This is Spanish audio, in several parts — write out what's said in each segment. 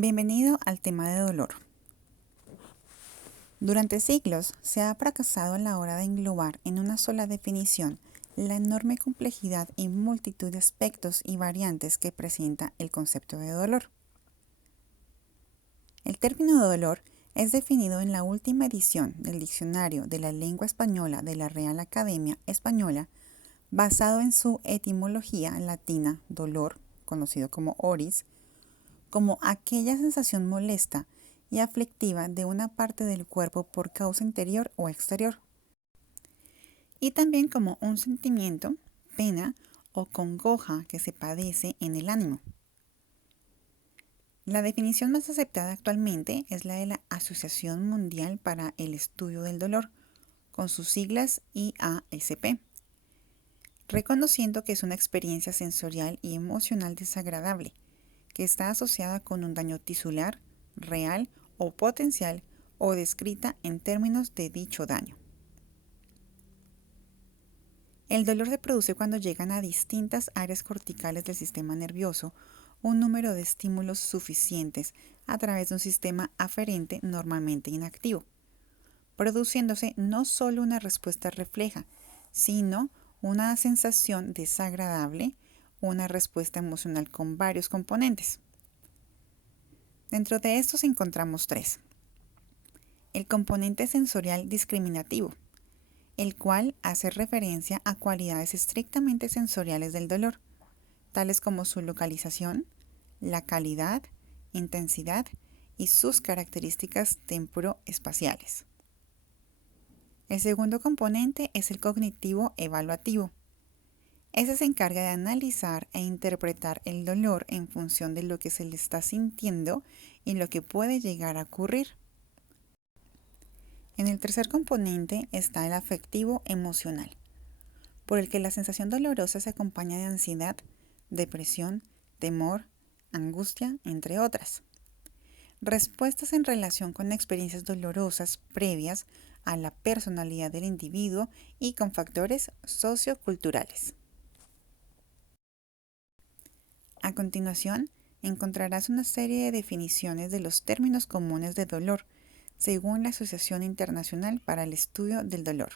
Bienvenido al tema de dolor. Durante siglos se ha fracasado a la hora de englobar en una sola definición la enorme complejidad y multitud de aspectos y variantes que presenta el concepto de dolor. El término dolor es definido en la última edición del Diccionario de la Lengua Española de la Real Academia Española, basado en su etimología latina dolor, conocido como oris, como aquella sensación molesta y aflictiva de una parte del cuerpo por causa interior o exterior, y también como un sentimiento, pena o congoja que se padece en el ánimo. La definición más aceptada actualmente es la de la Asociación Mundial para el Estudio del Dolor, con sus siglas IASP, reconociendo que es una experiencia sensorial y emocional desagradable, que está asociada con un daño tisular, real o potencial o descrita en términos de dicho daño. El dolor se produce cuando llegan a distintas áreas corticales del sistema nervioso un número de estímulos suficientes a través de un sistema aferente normalmente inactivo, produciéndose no solo una respuesta refleja, sino una sensación desagradable, una respuesta emocional con varios componentes. Dentro de estos encontramos tres. El componente sensorial discriminativo, el cual hace referencia a cualidades estrictamente sensoriales del dolor, tales como su localización, la calidad, intensidad y sus características temporoespaciales. El segundo componente es el cognitivo evaluativo. Ese se encarga de analizar e interpretar el dolor en función de lo que se le está sintiendo y lo que puede llegar a ocurrir. En el tercer componente está el afectivo emocional, por el que la sensación dolorosa se acompaña de ansiedad, depresión, temor, angustia, entre otras. Respuestas en relación con experiencias dolorosas previas a la personalidad del individuo y con factores socioculturales. A continuación, encontrarás una serie de definiciones de los términos comunes de dolor, según la Asociación Internacional para el Estudio del Dolor.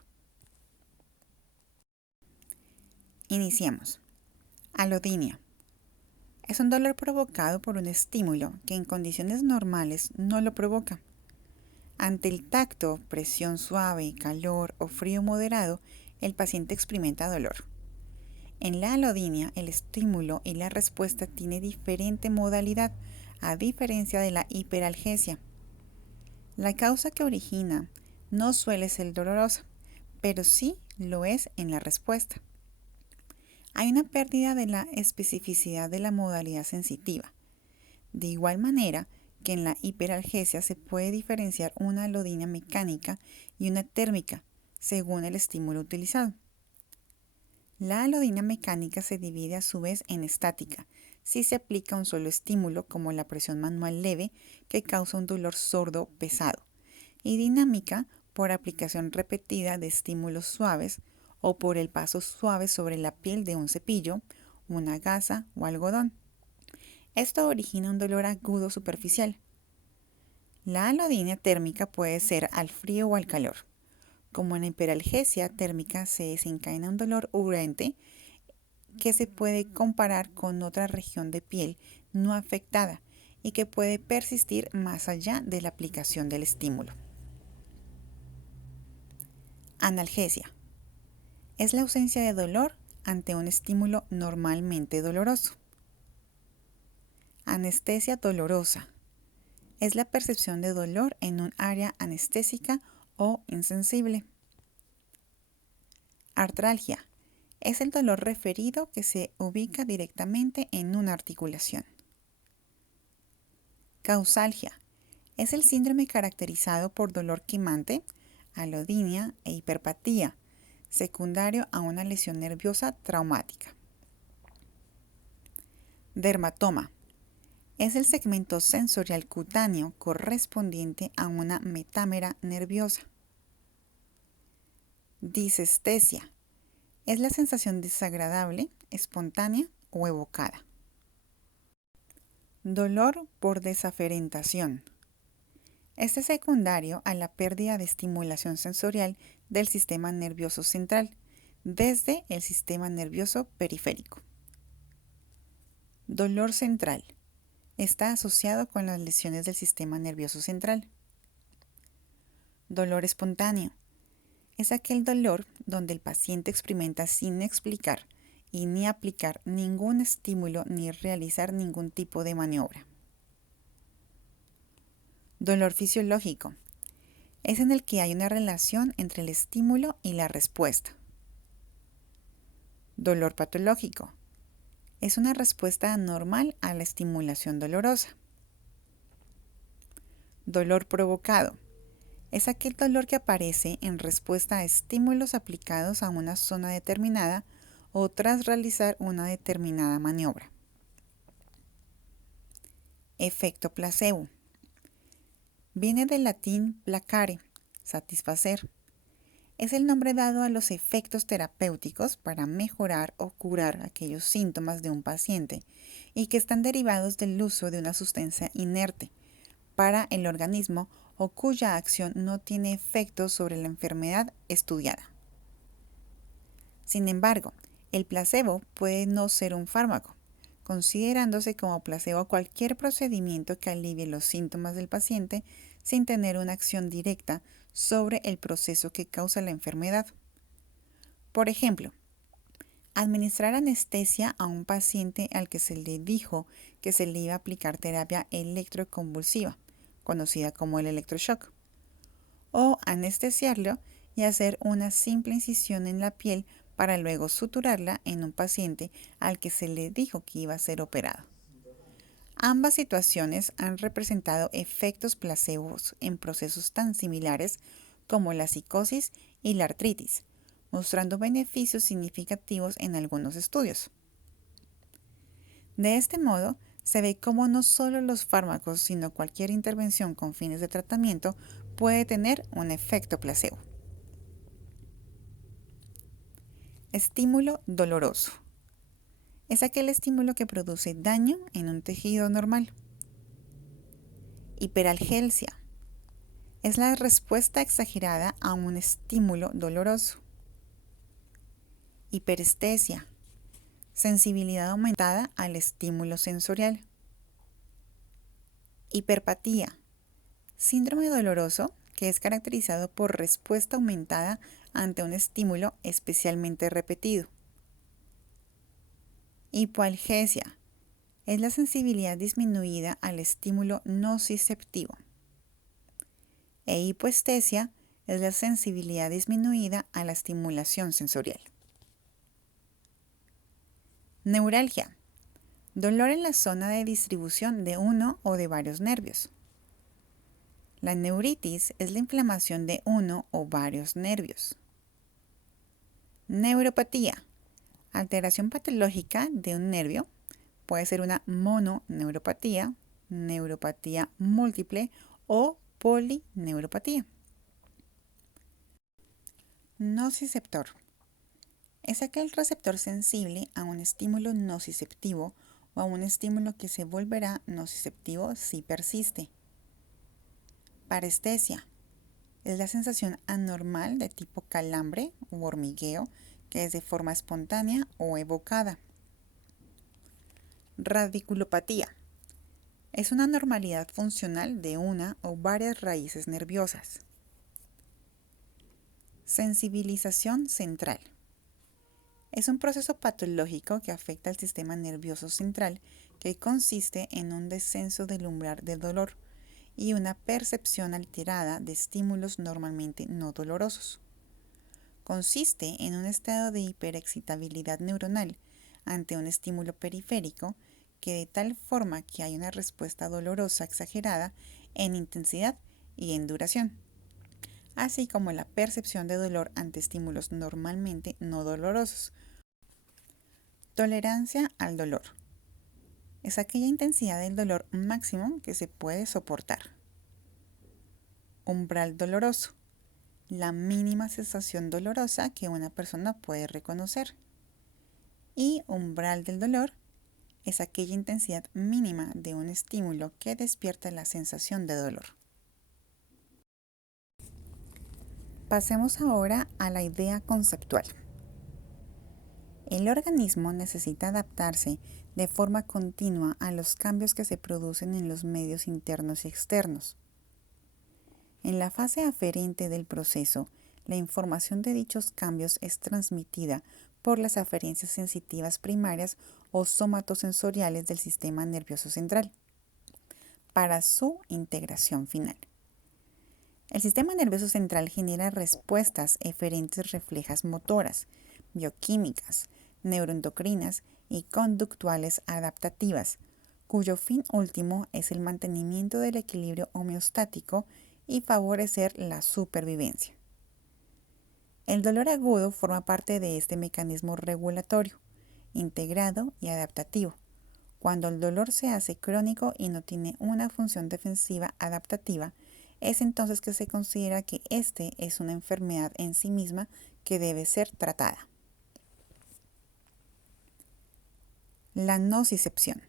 Iniciemos. Alodinia. Es un dolor provocado por un estímulo que en condiciones normales no lo provoca. Ante el tacto, presión suave, calor o frío moderado, el paciente experimenta dolor. En la alodinia, el estímulo y la respuesta tiene diferente modalidad, a diferencia de la hiperalgesia. La causa que origina no suele ser dolorosa, pero sí lo es en la respuesta. Hay una pérdida de la especificidad de la modalidad sensitiva. De igual manera que en la hiperalgesia se puede diferenciar una alodinia mecánica y una térmica, según el estímulo utilizado. La alodinia mecánica se divide a su vez en estática, si se aplica un solo estímulo como la presión manual leve que causa un dolor sordo pesado, y dinámica por aplicación repetida de estímulos suaves o por el paso suave sobre la piel de un cepillo, una gasa o algodón. Esto origina un dolor agudo superficial. La alodinia térmica puede ser al frío o al calor. Como en la hiperalgesia térmica se desencadena un dolor urgente que se puede comparar con otra región de piel no afectada y que puede persistir más allá de la aplicación del estímulo. Analgesia. Es la ausencia de dolor ante un estímulo normalmente doloroso. Anestesia dolorosa. Es la percepción de dolor en un área anestésica o insensible. Artralgia. Es el dolor referido que se ubica directamente en una articulación. Causalgia. Es el síndrome caracterizado por dolor quemante, alodinia e hiperpatía, secundario a una lesión nerviosa traumática. Dermatoma. Es el segmento sensorial cutáneo correspondiente a una metámera nerviosa. Disestesia. Es la sensación desagradable, espontánea o evocada. Dolor por desaferentación. Este es secundario a la pérdida de estimulación sensorial del sistema nervioso central desde el sistema nervioso periférico. Dolor central. Está asociado con las lesiones del sistema nervioso central. Dolor espontáneo. Es aquel dolor donde el paciente experimenta sin explicar y ni aplicar ningún estímulo ni realizar ningún tipo de maniobra. Dolor fisiológico. Es en el que hay una relación entre el estímulo y la respuesta. Dolor patológico. Es una respuesta anormal a la estimulación dolorosa. Dolor provocado. Es aquel dolor que aparece en respuesta a estímulos aplicados a una zona determinada o tras realizar una determinada maniobra. Efecto placebo. Viene del latín placare, satisfacer. Es el nombre dado a los efectos terapéuticos para mejorar o curar aquellos síntomas de un paciente y que están derivados del uso de una sustancia inerte para el organismo o cuya acción no tiene efecto sobre la enfermedad estudiada. Sin embargo, el placebo puede no ser un fármaco, considerándose como placebo cualquier procedimiento que alivie los síntomas del paciente sin tener una acción directa sobre el proceso que causa la enfermedad. Por ejemplo, administrar anestesia a un paciente al que se le dijo que se le iba a aplicar terapia electroconvulsiva, conocida como el electroshock, o anestesiarlo y hacer una simple incisión en la piel para luego suturarla en un paciente al que se le dijo que iba a ser operado. Ambas situaciones han representado efectos placebos en procesos tan similares como la psicosis y la artritis, mostrando beneficios significativos en algunos estudios. De este modo, se ve cómo no solo los fármacos, sino cualquier intervención con fines de tratamiento puede tener un efecto placebo. Estímulo doloroso. Es aquel estímulo que produce daño en un tejido normal. Hiperalgesia. Es la respuesta exagerada a un estímulo doloroso. Hiperestesia. Sensibilidad aumentada al estímulo sensorial. Hiperpatía. Síndrome doloroso que es caracterizado por respuesta aumentada ante un estímulo especialmente repetido. Hipoalgesia. Es la sensibilidad disminuida al estímulo nociceptivo. E hipoestesia es la sensibilidad disminuida a la estimulación sensorial. Neuralgia. Dolor en la zona de distribución de uno o de varios nervios. La neuritis es la inflamación de uno o varios nervios. Neuropatía. Alteración patológica de un nervio. Puede ser una mononeuropatía, neuropatía múltiple o polineuropatía. Nociceptor. Es aquel receptor sensible a un estímulo nociceptivo o a un estímulo que se volverá nociceptivo si persiste. Parestesia. Es la sensación anormal de tipo calambre u hormigueo que es de forma espontánea o evocada. Radiculopatía. Es una anormalidad funcional de una o varias raíces nerviosas. Sensibilización central. Es un proceso patológico que afecta al sistema nervioso central que consiste en un descenso del umbral del dolor y una percepción alterada de estímulos normalmente no dolorosos. Consiste en un estado de hiperexcitabilidad neuronal ante un estímulo periférico que de tal forma que hay una respuesta dolorosa exagerada en intensidad y en duración, así como la percepción de dolor ante estímulos normalmente no dolorosos. Tolerancia al dolor. Es aquella intensidad del dolor máximo que se puede soportar. Umbral doloroso. La mínima sensación dolorosa que una persona puede reconocer. Y umbral del dolor es aquella intensidad mínima de un estímulo que despierta la sensación de dolor. Pasemos ahora a la idea conceptual. El organismo necesita adaptarse de forma continua a los cambios que se producen en los medios internos y externos. En la fase aferente del proceso, la información de dichos cambios es transmitida por las aferencias sensitivas primarias o somatosensoriales del sistema nervioso central, para su integración final. El sistema nervioso central genera respuestas eferentes reflejas motoras, bioquímicas, neuroendocrinas y conductuales adaptativas, cuyo fin último es el mantenimiento del equilibrio homeostático y favorecer la supervivencia. El dolor agudo forma parte de este mecanismo regulatorio, integrado y adaptativo. Cuando el dolor se hace crónico y no tiene una función defensiva adaptativa, es entonces que se considera que este es una enfermedad en sí misma que debe ser tratada. La nocicepción.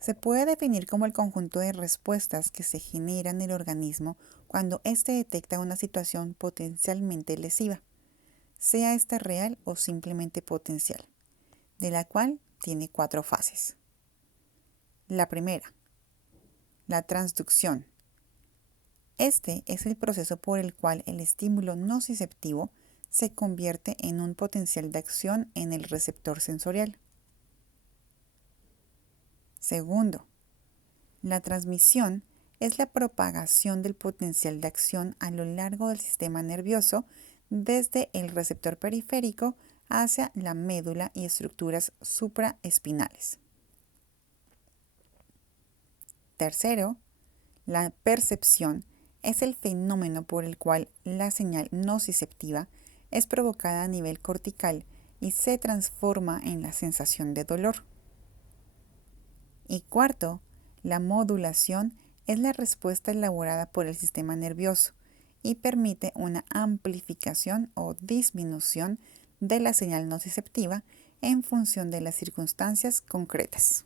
Se puede definir como el conjunto de respuestas que se generan en el organismo cuando éste detecta una situación potencialmente lesiva, sea esta real o simplemente potencial, de la cual tiene 4 fases. La primera, la transducción. Este es el proceso por el cual el estímulo nociceptivo se convierte en un potencial de acción en el receptor sensorial. Segundo, la transmisión es la propagación del potencial de acción a lo largo del sistema nervioso desde el receptor periférico hacia la médula y estructuras supraespinales. Tercero, la percepción es el fenómeno por el cual la señal nociceptiva es provocada a nivel cortical y se transforma en la sensación de dolor. Y cuarto, la modulación es la respuesta elaborada por el sistema nervioso y permite una amplificación o disminución de la señal nociceptiva en función de las circunstancias concretas.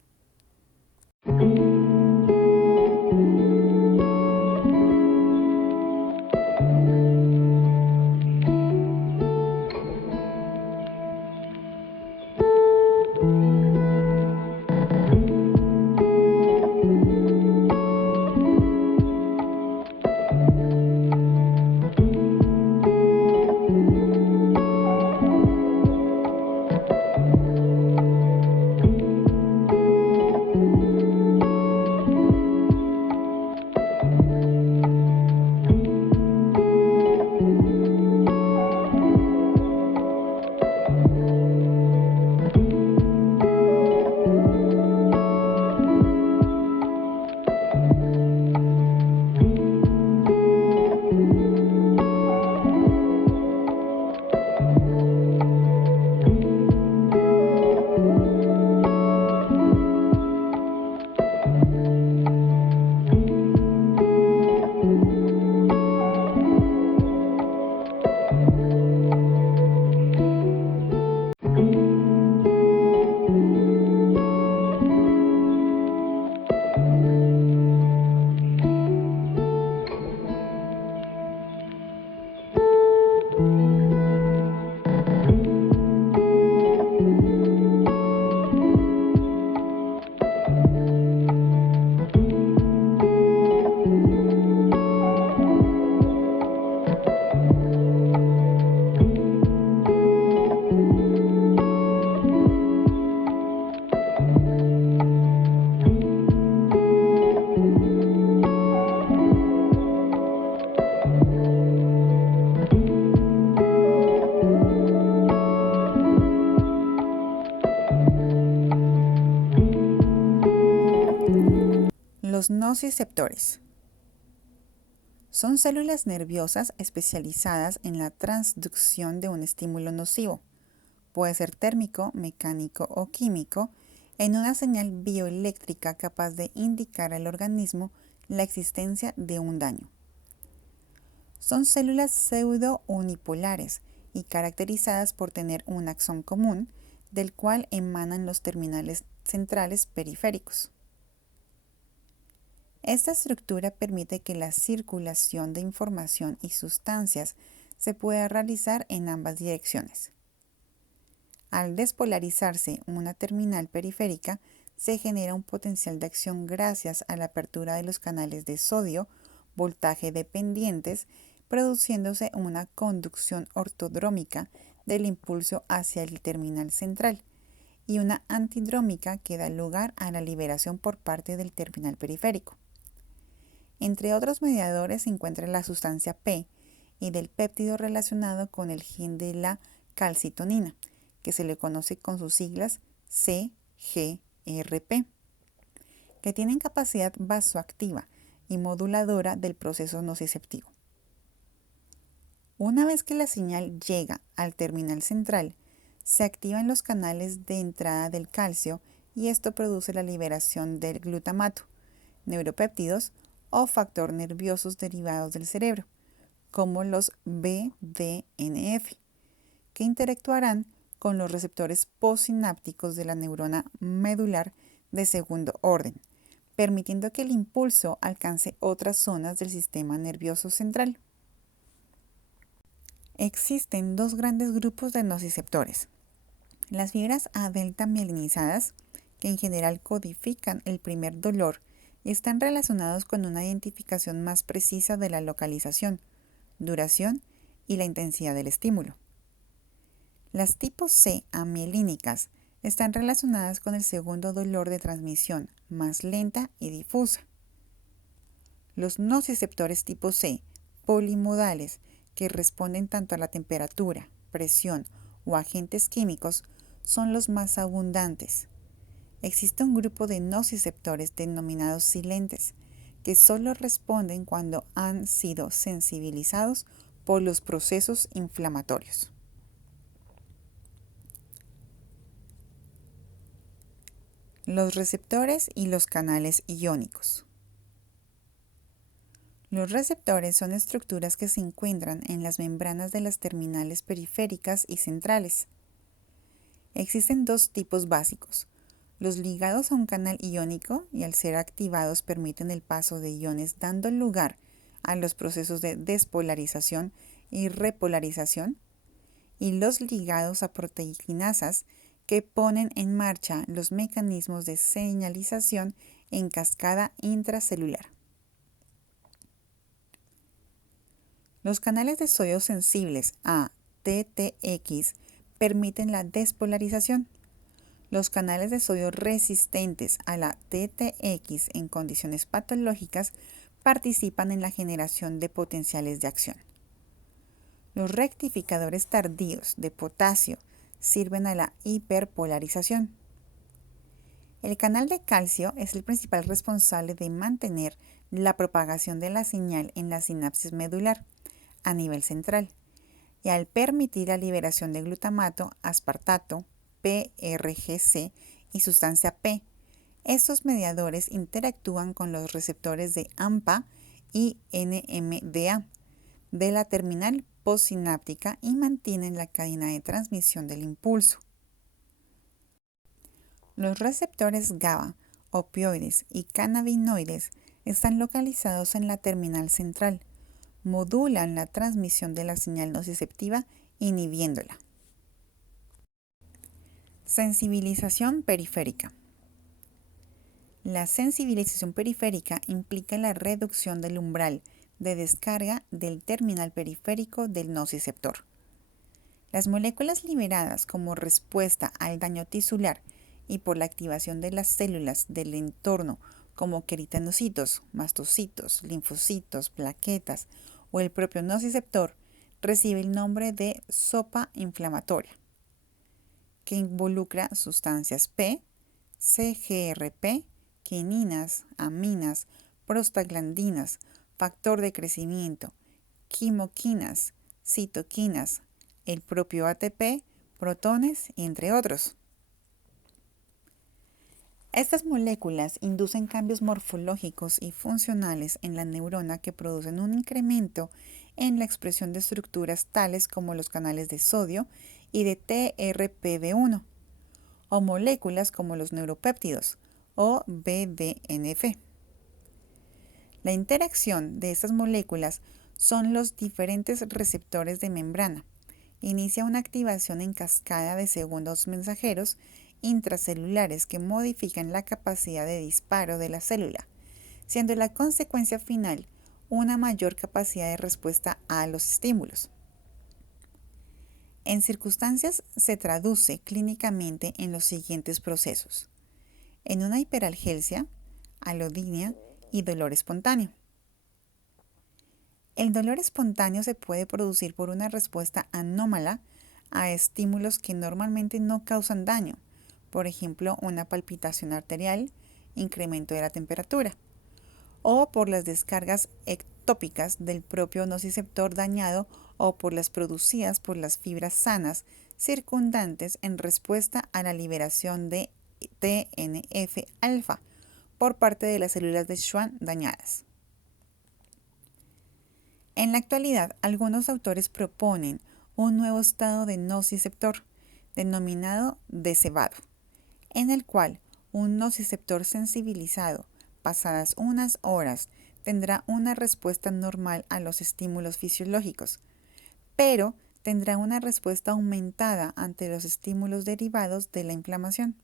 Los nociceptores son células nerviosas especializadas en la transducción de un estímulo nocivo, puede ser térmico, mecánico o químico, en una señal bioeléctrica capaz de indicar al organismo la existencia de un daño. Son células pseudo-unipolares y caracterizadas por tener un axón común, del cual emanan los terminales centrales periféricos. Esta estructura permite que la circulación de información y sustancias se pueda realizar en ambas direcciones. Al despolarizarse una terminal periférica, se genera un potencial de acción gracias a la apertura de los canales de sodio, voltaje dependientes, produciéndose una conducción ortodrómica del impulso hacia el terminal central y una antidrómica que da lugar a la liberación por parte del terminal periférico. Entre otros mediadores se encuentra la sustancia P y del péptido relacionado con el gen de la calcitonina, que se le conoce con sus siglas CGRP, que tienen capacidad vasoactiva y moduladora del proceso nociceptivo. Una vez que la señal llega al terminal central, se activan los canales de entrada del calcio y esto produce la liberación del glutamato, neuropéptidos o factor nerviosos derivados del cerebro, como los BDNF, que interactuarán con los receptores postsinápticos de la neurona medular de segundo orden, permitiendo que el impulso alcance otras zonas del sistema nervioso central. Existen dos grandes grupos de nociceptores: las fibras A delta mielinizadas, que en general codifican el primer dolor y están relacionados con una identificación más precisa de la localización, duración y la intensidad del estímulo. Las tipo C amielínicas están relacionadas con el segundo dolor de transmisión, más lenta y difusa. Los nociceptores tipo C polimodales, que responden tanto a la temperatura, presión o agentes químicos, son los más abundantes. Existe un grupo de nociceptores denominados silentes, que solo responden cuando han sido sensibilizados por los procesos inflamatorios. Los receptores y los canales iónicos. Los receptores son estructuras que se encuentran en las membranas de las terminales periféricas y centrales. Existen dos tipos básicos: los ligados a un canal iónico, y al ser activados permiten el paso de iones dando lugar a los procesos de despolarización y repolarización, y los ligados a proteinasas, que ponen en marcha los mecanismos de señalización en cascada intracelular. Los canales de sodio sensibles a TTX permiten la despolarización. Los canales de sodio resistentes a la TTX en condiciones patológicas participan en la generación de potenciales de acción. Los rectificadores tardíos de potasio sirven a la hiperpolarización. El canal de calcio es el principal responsable de mantener la propagación de la señal en la sinapsis medular a nivel central, y al permitir la liberación de glutamato, aspartato, PRGC y sustancia P. Estos mediadores interactúan con los receptores de AMPA y NMDA de la terminal postsináptica y mantienen la cadena de transmisión del impulso. Los receptores GABA, opioides y cannabinoides están localizados en la terminal central. Modulan la transmisión de la señal nociceptiva inhibiéndola. Sensibilización periférica. La sensibilización periférica implica la reducción del umbral de descarga del terminal periférico del nociceptor. Las moléculas liberadas como respuesta al daño tisular y por la activación de las células del entorno como queratinocitos, mastocitos, linfocitos, plaquetas o el propio nociceptor, recibe el nombre de sopa inflamatoria, que involucra sustancias P, CGRP, quininas, aminas, prostaglandinas, factor de crecimiento, quimoquinas, citoquinas, el propio ATP, protones, entre otros. Estas moléculas inducen cambios morfológicos y funcionales en la neurona que producen un incremento en la expresión de estructuras tales como los canales de sodio y de TRPV1, o moléculas como los neuropéptidos o BDNF. La interacción de estas moléculas son los diferentes receptores de membrana. Inicia una activación en cascada de segundos mensajeros intracelulares que modifican la capacidad de disparo de la célula, siendo la consecuencia final una mayor capacidad de respuesta a los estímulos. En circunstancias se traduce clínicamente en los siguientes procesos: en una hiperalgesia, alodinia y dolor espontáneo. El dolor espontáneo se puede producir por una respuesta anómala a estímulos que normalmente no causan daño, por ejemplo, una palpitación arterial, incremento de la temperatura, o por las descargas ectópicas del propio nociceptor dañado o por las producidas por las fibras sanas circundantes en respuesta a la liberación de TNF-alfa por parte de las células de Schwann dañadas. En la actualidad, algunos autores proponen un nuevo estado de nociceptor, denominado descebado, en el cual un nociceptor sensibilizado, pasadas unas horas, tendrá una respuesta normal a los estímulos fisiológicos, pero tendrá una respuesta aumentada ante los estímulos derivados de la inflamación.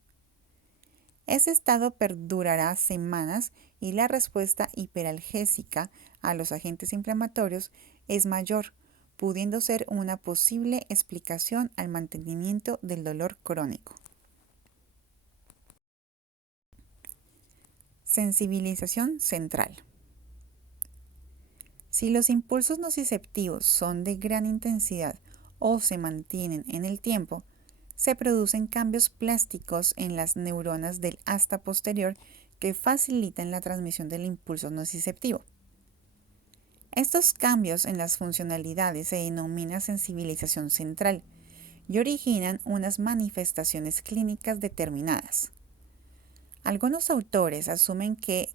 Ese estado perdurará semanas y la respuesta hiperalgésica a los agentes inflamatorios es mayor, pudiendo ser una posible explicación al mantenimiento del dolor crónico. Sensibilización central. Si los impulsos nociceptivos son de gran intensidad o se mantienen en el tiempo, se producen cambios plásticos en las neuronas del asta posterior que facilitan la transmisión del impulso nociceptivo. Estos cambios en las funcionalidades se denomina sensibilización central y originan unas manifestaciones clínicas determinadas. Algunos autores asumen que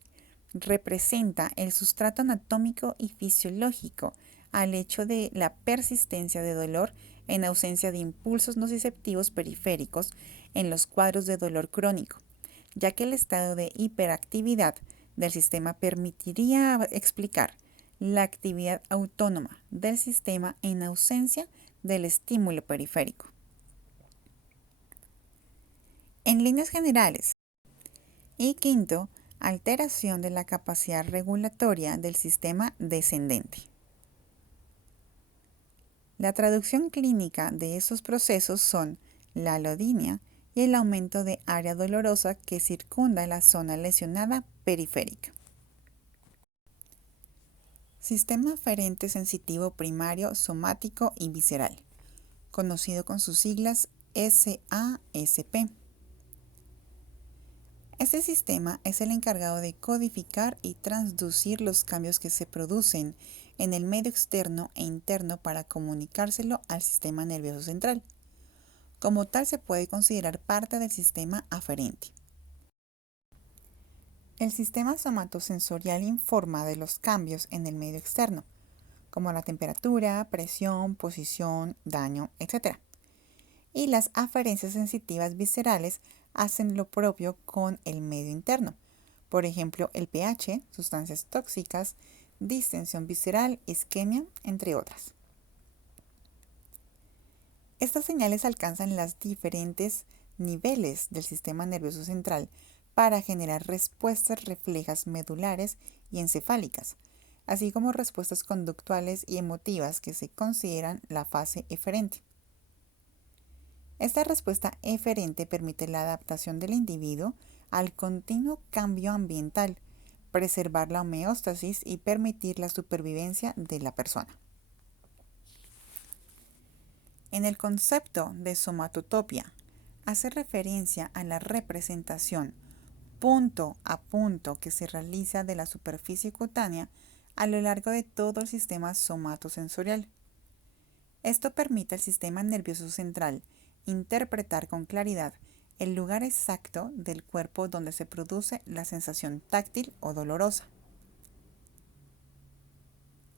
representa el sustrato anatómico y fisiológico al hecho de la persistencia de dolor en ausencia de impulsos nociceptivos periféricos en los cuadros de dolor crónico, ya que el estado de hiperactividad del sistema permitiría explicar la actividad autónoma del sistema en ausencia del estímulo periférico. En líneas generales, y quinto, alteración de la capacidad regulatoria del sistema descendente. La traducción clínica de estos procesos son la alodinia y el aumento de área dolorosa que circunda la zona lesionada periférica. Sistema aferente sensitivo primario somático y visceral, conocido con sus siglas SASP. Este sistema es el encargado de codificar y transducir los cambios que se producen en el medio externo e interno para comunicárselo al sistema nervioso central. Como tal, se puede considerar parte del sistema aferente. El sistema somatosensorial informa de los cambios en el medio externo, como la temperatura, presión, posición, daño, etc. Y las aferencias sensitivas viscerales hacen lo propio con el medio interno. Por ejemplo, el pH, sustancias tóxicas, distensión visceral, isquemia, entre otras. Estas señales alcanzan los diferentes niveles del sistema nervioso central para generar respuestas reflejas medulares y encefálicas, así como respuestas conductuales y emotivas que se consideran la fase eferente. Esta respuesta eferente permite la adaptación del individuo al continuo cambio ambiental, preservar la homeostasis y permitir la supervivencia de la persona. En el concepto de somatotopia, hace referencia a la representación punto a punto que se realiza de la superficie cutánea a lo largo de todo el sistema somatosensorial. Esto permite al sistema nervioso central interpretar con claridad el lugar exacto del cuerpo donde se produce la sensación táctil o dolorosa.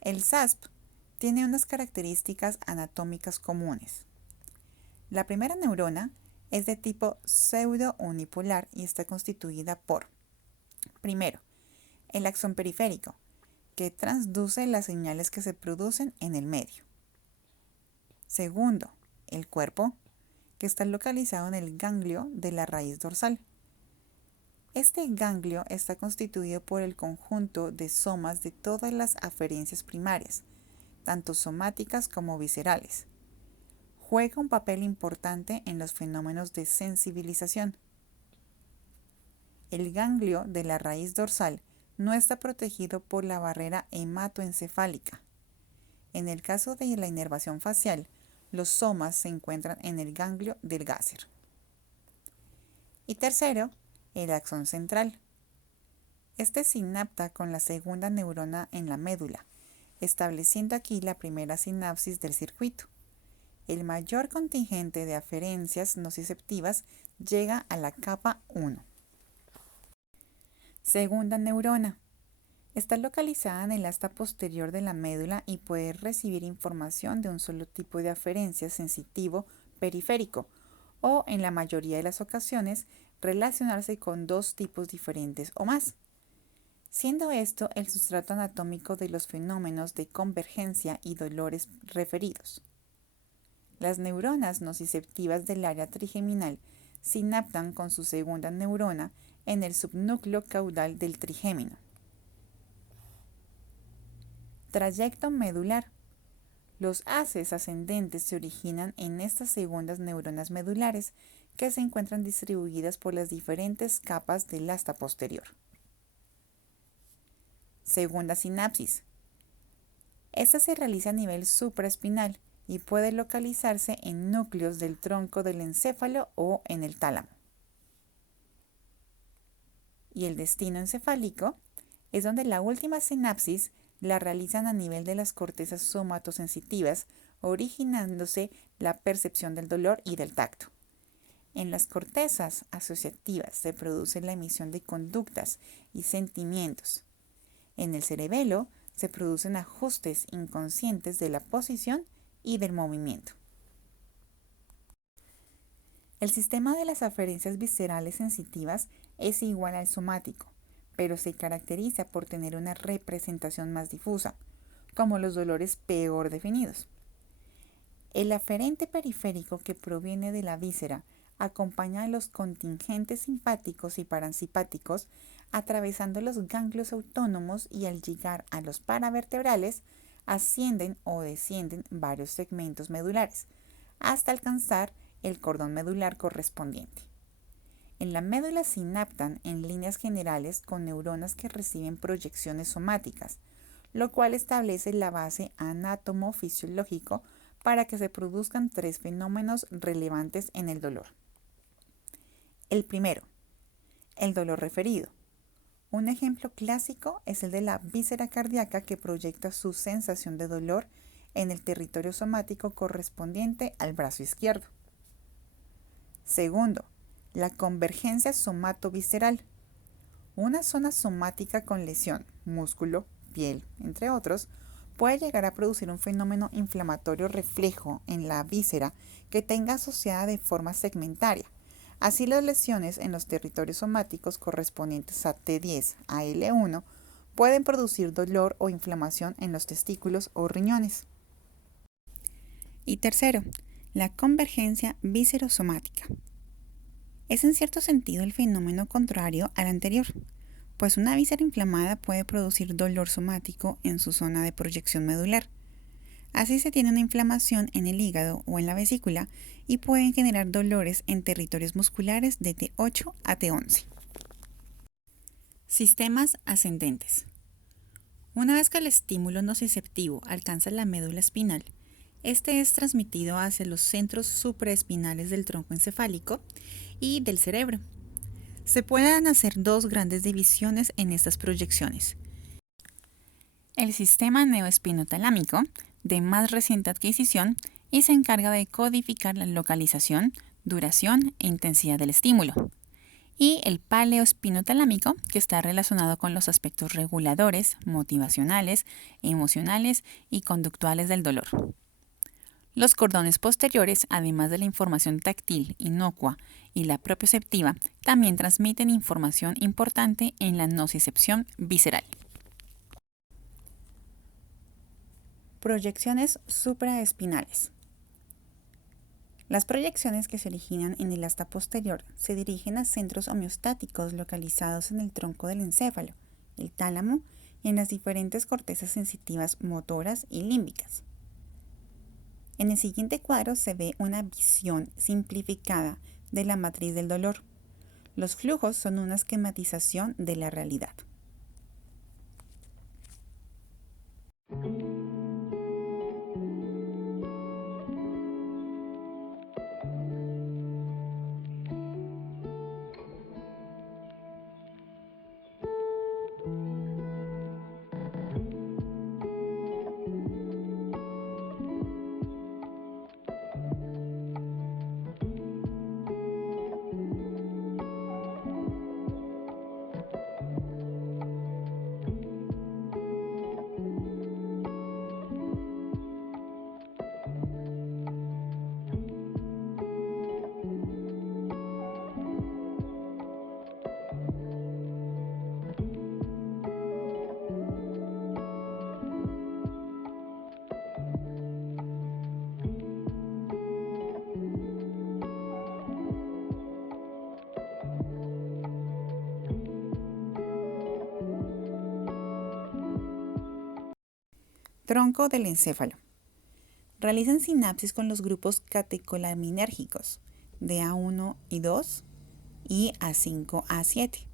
El SASP tiene unas características anatómicas comunes. La primera neurona Es de tipo pseudo-unipolar y está constituida por, primero, el axón periférico, que transduce las señales que se producen en el medio. Segundo, el cuerpo, que está localizado en el ganglio de la raíz dorsal. Este ganglio está constituido por el conjunto de somas de todas las aferencias primarias, tanto somáticas como viscerales. Juega un papel importante en los fenómenos de sensibilización. El ganglio de la raíz dorsal no está protegido por la barrera hematoencefálica. En el caso de la inervación facial, los somas se encuentran en el ganglio del gáser. Y tercero, el axón central. Este sinapta con la segunda neurona en la médula, estableciendo aquí la primera sinapsis del circuito. El mayor contingente de aferencias nociceptivas llega a la capa 1. Segunda neurona. Está localizada en el asta posterior de la médula y puede recibir información de un solo tipo de aferencia sensitivo periférico o, en la mayoría de las ocasiones, relacionarse con dos tipos diferentes o más, siendo esto el sustrato anatómico de los fenómenos de convergencia y dolores referidos. Las neuronas nociceptivas del área trigeminal sinaptan con su segunda neurona en el subnúcleo caudal del trigémino. Trayecto medular. Los haces ascendentes se originan en estas segundas neuronas medulares que se encuentran distribuidas por las diferentes capas del asta posterior. Segunda sinapsis. Esta se realiza a nivel supraespinal y puede localizarse en núcleos del tronco del encéfalo o en el tálamo. Y el destino encefálico es donde la última sinapsis la realizan a nivel de las cortezas somatosensitivas, originándose la percepción del dolor y del tacto. En las cortezas asociativas se produce la emisión de conductas y sentimientos. En el cerebelo se producen ajustes inconscientes de la posición y del movimiento. El sistema de las aferencias viscerales sensitivas es igual al somático, pero se caracteriza por tener una representación más difusa, como los dolores peor definidos. El aferente periférico que proviene de la víscera acompaña a los contingentes simpáticos y parasimpáticos atravesando los ganglios autónomos y al llegar a los paravertebrales ascienden o descienden varios segmentos medulares hasta alcanzar el cordón medular correspondiente. En la médula sinaptan en líneas generales con neuronas que reciben proyecciones somáticas, lo cual establece la base anátomo-fisiológico para que se produzcan tres fenómenos relevantes en el dolor. El primero, el dolor referido. Un ejemplo clásico es el de la víscera cardíaca que proyecta su sensación de dolor en el territorio somático correspondiente al brazo izquierdo. Segundo, la convergencia somatovisceral. Una zona somática con lesión, músculo, piel, entre otros, puede llegar a producir un fenómeno inflamatorio reflejo en la víscera que tenga asociada de forma segmentaria. Así, las lesiones en los territorios somáticos correspondientes a T10 a L1 pueden producir dolor o inflamación en los testículos o riñones. Y tercero, la convergencia viscerosomática. Es en cierto sentido el fenómeno contrario al anterior, pues una víscera inflamada puede producir dolor somático en su zona de proyección medular. Así se tiene una inflamación en el hígado o en la vesícula y pueden generar dolores en territorios musculares de T8 a T11. Sistemas ascendentes. Una vez que el estímulo nociceptivo alcanza la médula espinal, este es transmitido hacia los centros supraespinales del tronco encefálico y del cerebro. Se pueden hacer dos grandes divisiones en estas proyecciones. El sistema neoespinotalámico, de más reciente adquisición, y se encarga de codificar la localización, duración e intensidad del estímulo. Y el paleoespinotalámico, que está relacionado con los aspectos reguladores, motivacionales, emocionales y conductuales del dolor. Los cordones posteriores, además de la información táctil, inocua y la propioceptiva, también transmiten información importante en la nocicepción visceral. Proyecciones supraespinales. Las proyecciones que se originan en el asta posterior se dirigen a centros homeostáticos localizados en el tronco del encéfalo, el tálamo y en las diferentes cortezas sensitivas motoras y límbicas. En el siguiente cuadro se ve una visión simplificada de la matriz del dolor. Los flujos son una esquematización de la realidad. Tronco del encéfalo. Realizan sinapsis con los grupos catecolaminérgicos de A1 y 2 y A5, A7,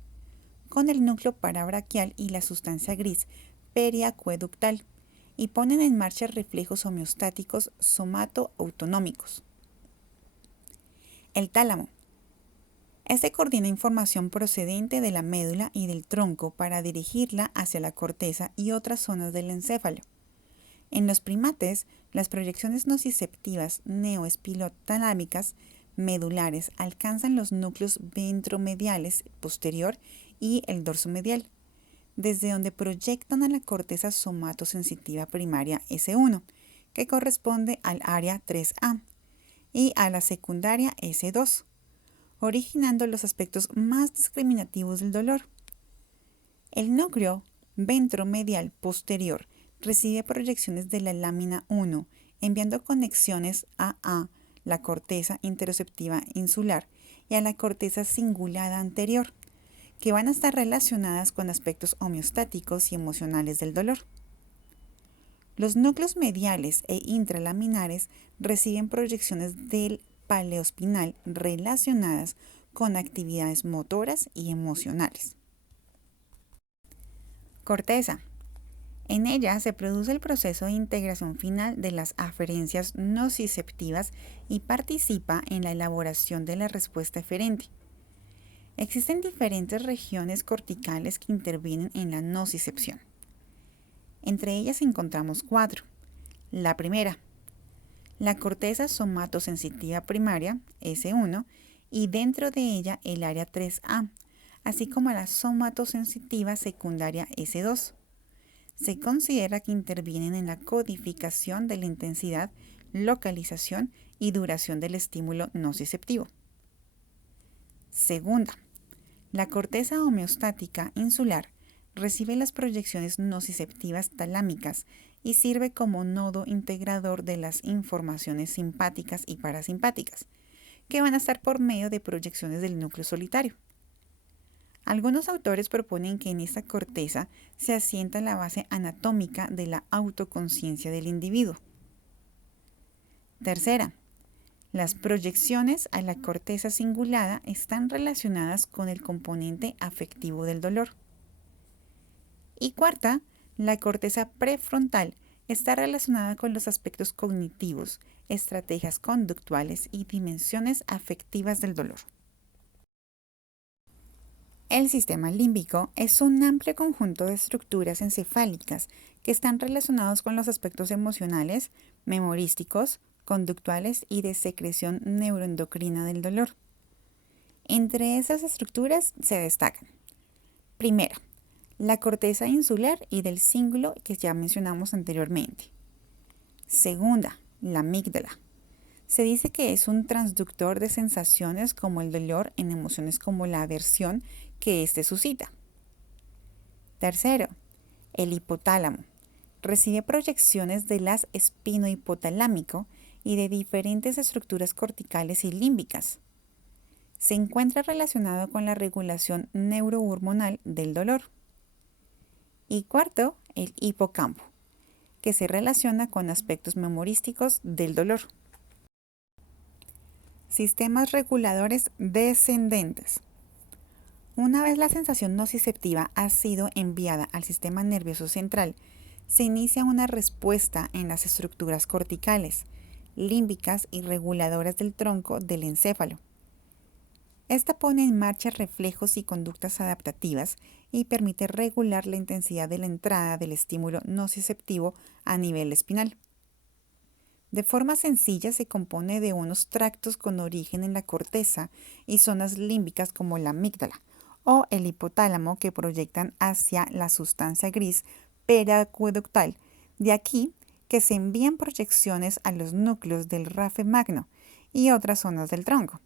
con el núcleo parabraquial y la sustancia gris periacueductal, y ponen en marcha reflejos homeostáticos somato-autonómicos. El tálamo. Este coordina información procedente de la médula y del tronco para dirigirla hacia la corteza y otras zonas del encéfalo. En los primates, las proyecciones nociceptivas neoespilotalámicas medulares alcanzan los núcleos ventromediales posterior y el dorso medial, desde donde proyectan a la corteza somatosensitiva primaria S1, que corresponde al área 3A, y a la secundaria S2, originando los aspectos más discriminativos del dolor. El núcleo ventromedial posterior recibe proyecciones de la lámina 1, enviando conexiones a la corteza interoceptiva insular y a la corteza cingulada anterior, que van a estar relacionadas con aspectos homeostáticos y emocionales del dolor. Los núcleos mediales e intralaminares reciben proyecciones del paleoespinal relacionadas con actividades motoras y emocionales. Corteza. En ella se produce el proceso de integración final de las aferencias nociceptivas y participa en la elaboración de la respuesta eferente. Existen diferentes regiones corticales que intervienen en la nocicepción. Entre ellas encontramos 4. La primera, la corteza somatosensitiva primaria, S1, y dentro de ella el área 3A, así como la somatosensitiva secundaria S2. Se considera que intervienen en la codificación de la intensidad, localización y duración del estímulo nociceptivo. Segunda, la corteza homeostática insular recibe las proyecciones nociceptivas talámicas y sirve como nodo integrador de las informaciones simpáticas y parasimpáticas, que van a estar por medio de proyecciones del núcleo solitario. Algunos autores proponen que en esta corteza se asienta la base anatómica de la autoconciencia del individuo. Tercera, las proyecciones a la corteza cingulada están relacionadas con el componente afectivo del dolor. Y cuarta, la corteza prefrontal está relacionada con los aspectos cognitivos, estrategias conductuales y dimensiones afectivas del dolor. El sistema límbico es un amplio conjunto de estructuras encefálicas que están relacionados con los aspectos emocionales, memorísticos, conductuales y de secreción neuroendocrina del dolor. Entre esas estructuras se destacan: primero, la corteza insular y del cíngulo que ya mencionamos anteriormente. Segunda, la amígdala. Se dice que es un transductor de sensaciones como el dolor en emociones como la aversión que éste suscita. Tercero, el hipotálamo. Recibe proyecciones de las espinohipotalámico y de diferentes estructuras corticales y límbicas. Se encuentra relacionado con la regulación neurohormonal del dolor. Y cuarto, el hipocampo, que se relaciona con aspectos memorísticos del dolor. Sistemas reguladores descendentes. Una vez la sensación nociceptiva ha sido enviada al sistema nervioso central, se inicia una respuesta en las estructuras corticales, límbicas y reguladoras del tronco del encéfalo. Esta pone en marcha reflejos y conductas adaptativas y permite regular la intensidad de la entrada del estímulo nociceptivo a nivel espinal. De forma sencilla se compone de unos tractos con origen en la corteza y zonas límbicas como la amígdala o el hipotálamo que proyectan hacia la sustancia gris periacueductal. De aquí que se envían proyecciones a los núcleos del rafe magno y otras zonas del tronco.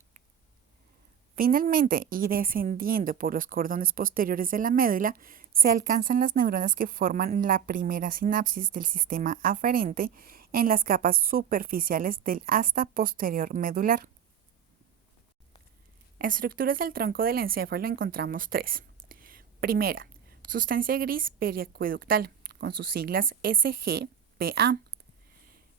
Finalmente, y descendiendo por los cordones posteriores de la médula, se alcanzan las neuronas que forman la primera sinapsis del sistema aferente en las capas superficiales del asta posterior medular. Estructuras del tronco del encéfalo encontramos tres. Primera, sustancia gris periacueductal, con sus siglas SGPA,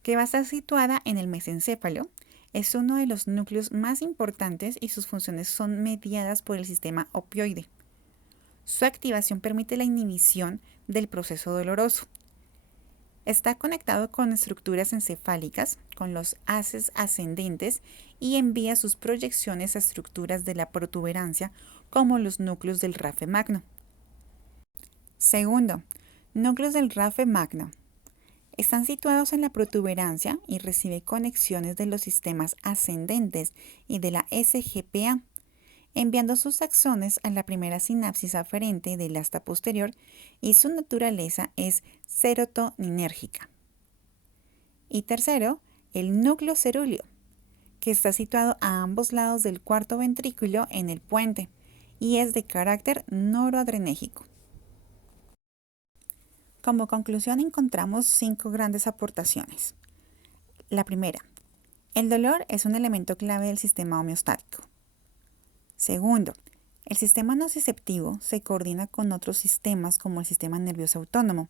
que va a estar situada en el mesencéfalo. Es uno de los núcleos más importantes y sus funciones son mediadas por el sistema opioide. Su activación permite la inhibición del proceso doloroso. Está conectado con estructuras encefálicas, con los haces ascendentes y envía sus proyecciones a estructuras de la protuberancia como los núcleos del rafe magno. Segundo, núcleos del rafe magno. Están situados en la protuberancia y recibe conexiones de los sistemas ascendentes y de la SGPA, enviando sus axones a la primera sinapsis aferente del asta posterior y su naturaleza es serotoninérgica. Y tercero, el núcleo cerúleo, que está situado a ambos lados del cuarto ventrículo en el puente y es de carácter noradrenérgico. Como conclusión encontramos 5 grandes aportaciones. La primera, el dolor es un elemento clave del sistema homeostático. Segundo, el sistema nociceptivo se coordina con otros sistemas como el sistema nervioso autónomo,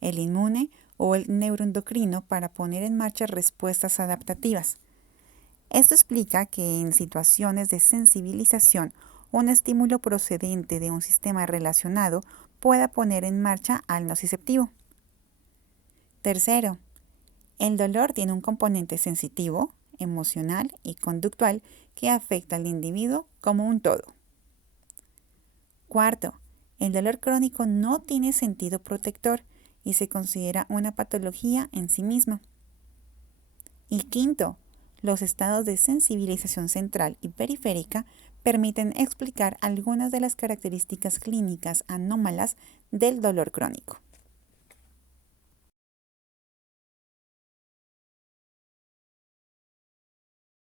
el inmune o el neuroendocrino para poner en marcha respuestas adaptativas. Esto explica que en situaciones de sensibilización, un estímulo procedente de un sistema relacionado pueda poner en marcha al nociceptivo. Tercero, el dolor tiene un componente sensitivo, emocional y conductual que afecta al individuo como un todo. Cuarto, el dolor crónico no tiene sentido protector y se considera una patología en sí misma. Y quinto, los estados de sensibilización central y periférica permiten explicar algunas de las características clínicas anómalas del dolor crónico.